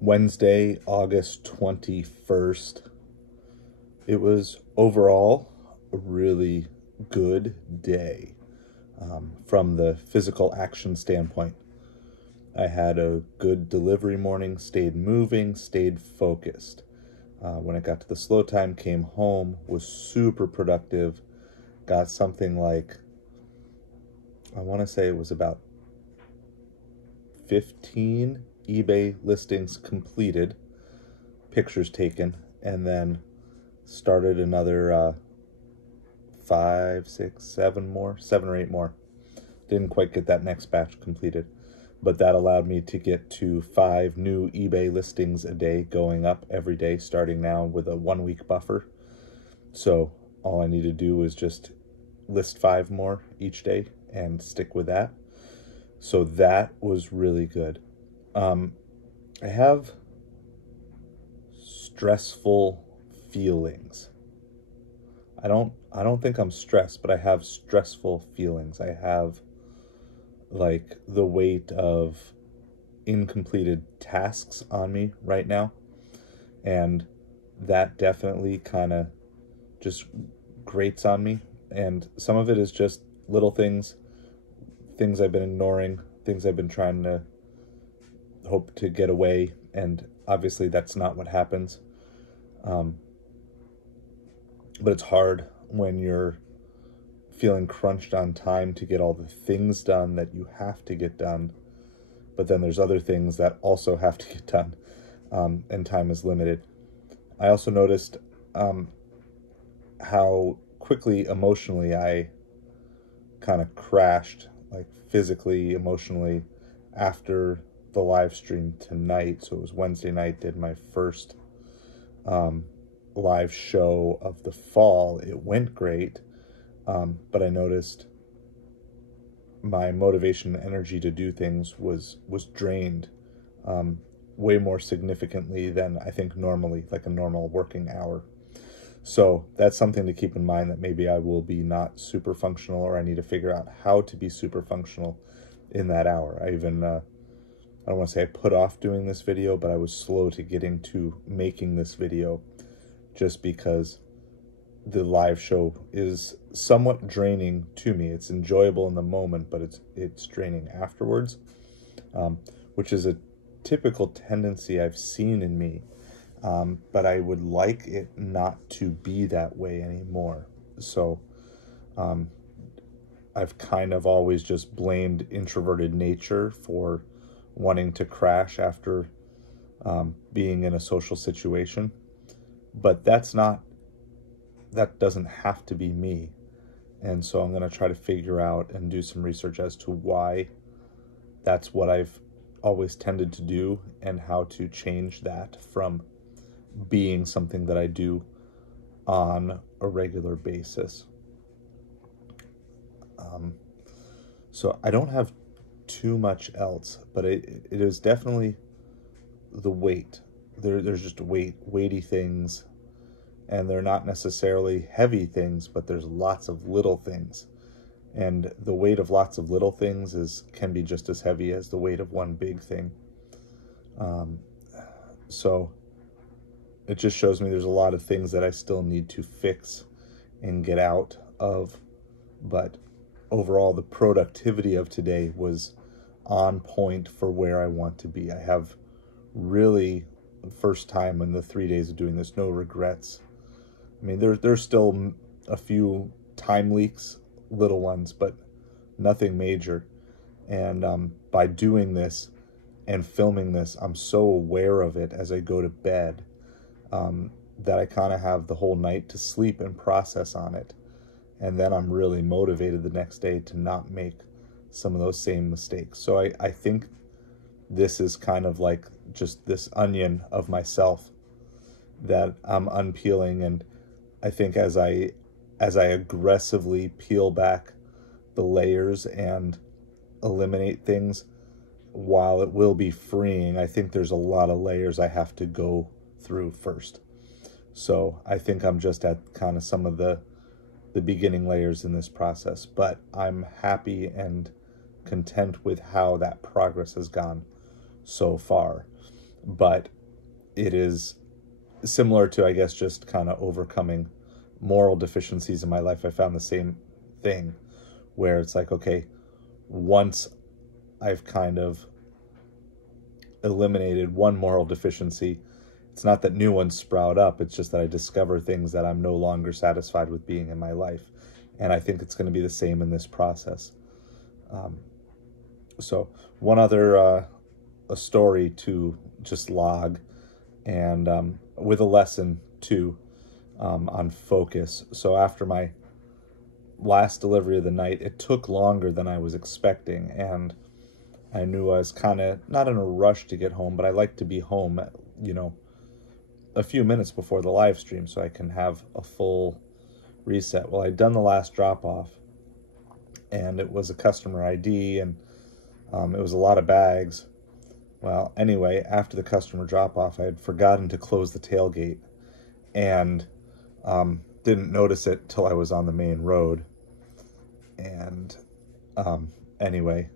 Wednesday, August 21st. It was overall a really good day from the physical action standpoint. I had a good delivery morning, stayed moving, stayed focused. When I got to the slow time, came home, was super productive, got something like, I want to say it was about 15 eBay listings completed, pictures taken, and then started another 5, 6, 7 or 8 more. Didn't quite get that next batch completed, but that allowed me to get to 5 new eBay listings a day, going up every day starting now with a 1-week buffer. So all I need to do is just list 5 more each day and stick with that. So that was really good. I have stressful feelings. I don't think I'm stressed, but I have stressful feelings. I have like the weight of incompleted tasks on me right now, and that definitely kind of just grates on me. And some of it is just little things I've been ignoring, things I've been trying to hope to get away, and obviously that's not what happens. But it's hard when you're feeling crunched on time to get all the things done that you have to get done, but then there's other things that also have to get done, and time is limited. I also noticed how quickly emotionally I kind of crashed, like physically, emotionally, after the live stream tonight. So it was Wednesday night, did my first live show of the fall. It went great, but I noticed my motivation and energy to do things was drained way more significantly than I think normally, like a normal working hour. So that's something to keep in mind, that maybe I will be not super functional, or I need to figure out how to be super functional in that hour. I even, I don't want to say I put off doing this video, but I was slow to getting to making this video just because the live show is somewhat draining to me. It's enjoyable in the moment, but it's draining afterwards, which is a typical tendency I've seen in me. But I would like it not to be that way anymore. So I've kind of always just blamed introverted nature for wanting to crash after being in a social situation. But that doesn't have to be me. And so I'm going to try to figure out and do some research as to why that's what I've always tended to do, and how to change that from being something that I do on a regular basis. So I don't have too much else, but it is definitely the weight. There's just weighty things, and they're not necessarily heavy things, but there's lots of little things. And the weight of lots of little things can be just as heavy as the weight of one big thing. So it just shows me there's a lot of things that I still need to fix and get out of. But overall, the productivity of today was on point for where I want to be. I have really, first time in the 3 days of doing this, no regrets. I mean, there's still a few time leaks, little ones, but nothing major. And by doing this and filming this, I'm so aware of it as I go to bed, that I kind of have the whole night to sleep and process on it. And then I'm really motivated the next day to not make some of those same mistakes. So I think this is kind of like just this onion of myself that I'm unpeeling. And I think as I aggressively peel back the layers and eliminate things, while it will be freeing, I think there's a lot of layers I have to go through first. So I think I'm just at kind of some of the beginning layers in this process, but I'm happy and content with how that progress has gone so far. but it is similar to, I guess, just kind of overcoming moral deficiencies in my life. I found the same thing where it's like, okay, once I've kind of eliminated one moral deficiency, it's not that new ones sprout up, it's just that I discover things that I'm no longer satisfied with being in my life. And I think it's going to be the same in this process. So one other a story to just log, and with a lesson too, on focus. So after my last delivery of the night, it took longer than I was expecting, and I knew I was kind of not in a rush to get home, but I like to be home, a few minutes before the live stream so I can have a full reset. Well, I'd done the last drop off, and it was a customer ID, and it was a lot of bags. Well, anyway, after the customer drop off, I had forgotten to close the tailgate, and didn't notice it till I was on the main road. And anyway,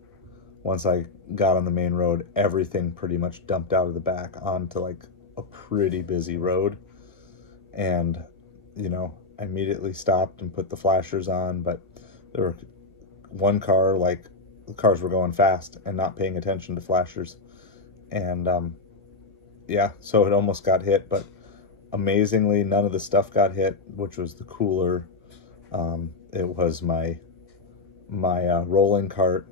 once I got on the main road, everything pretty much dumped out of the back onto like a pretty busy road. And I immediately stopped and put the flashers on, but there were one car, like the cars were going fast and not paying attention to flashers, and yeah, so it almost got hit, but amazingly none of the stuff got hit, which was the cooler. It was my rolling cart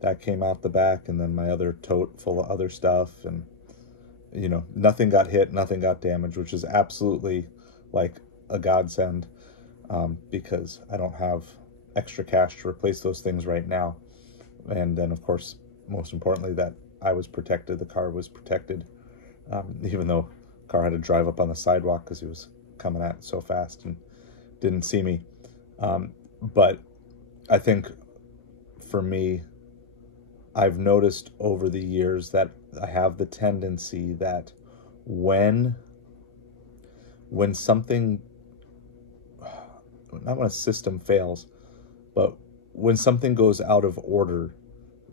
that came out the back, and then my other tote full of other stuff, and nothing got hit, nothing got damaged, which is absolutely like a godsend, because I don't have extra cash to replace those things right now. And then, of course, most importantly, that I was protected, the car was protected, even though the car had to drive up on the sidewalk because he was coming at it so fast and didn't see me. But I think for me, I've noticed over the years that I have the tendency that when something, not when a system fails, but when something goes out of order,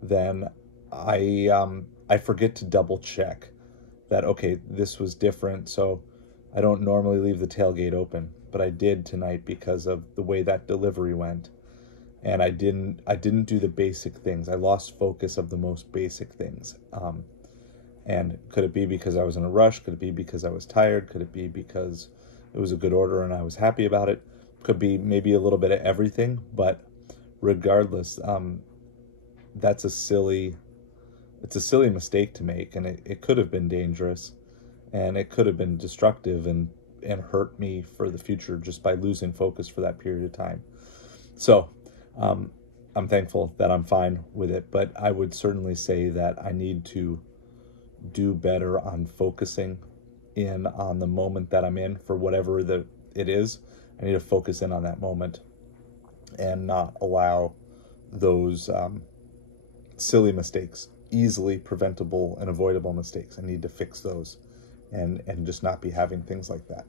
then I forget to double check that, okay, this was different. So I don't normally leave the tailgate open, but I did tonight because of the way that delivery went. And I didn't do the basic things. I lost focus of the most basic things. And could it be because I was in a rush? Could it be because I was tired? Could it be because it was a good order and I was happy about it? Could be maybe a little bit of everything, but regardless, it's a silly mistake to make, and it could have been dangerous, and it could have been destructive and hurt me for the future just by losing focus for that period of time. So I'm thankful that I'm fine with it, but I would certainly say that I need to do better on focusing in on the moment that I'm in for whatever it is. I need to focus in on that moment and not allow those silly mistakes, easily preventable and avoidable mistakes. I need to fix those and just not be having things like that.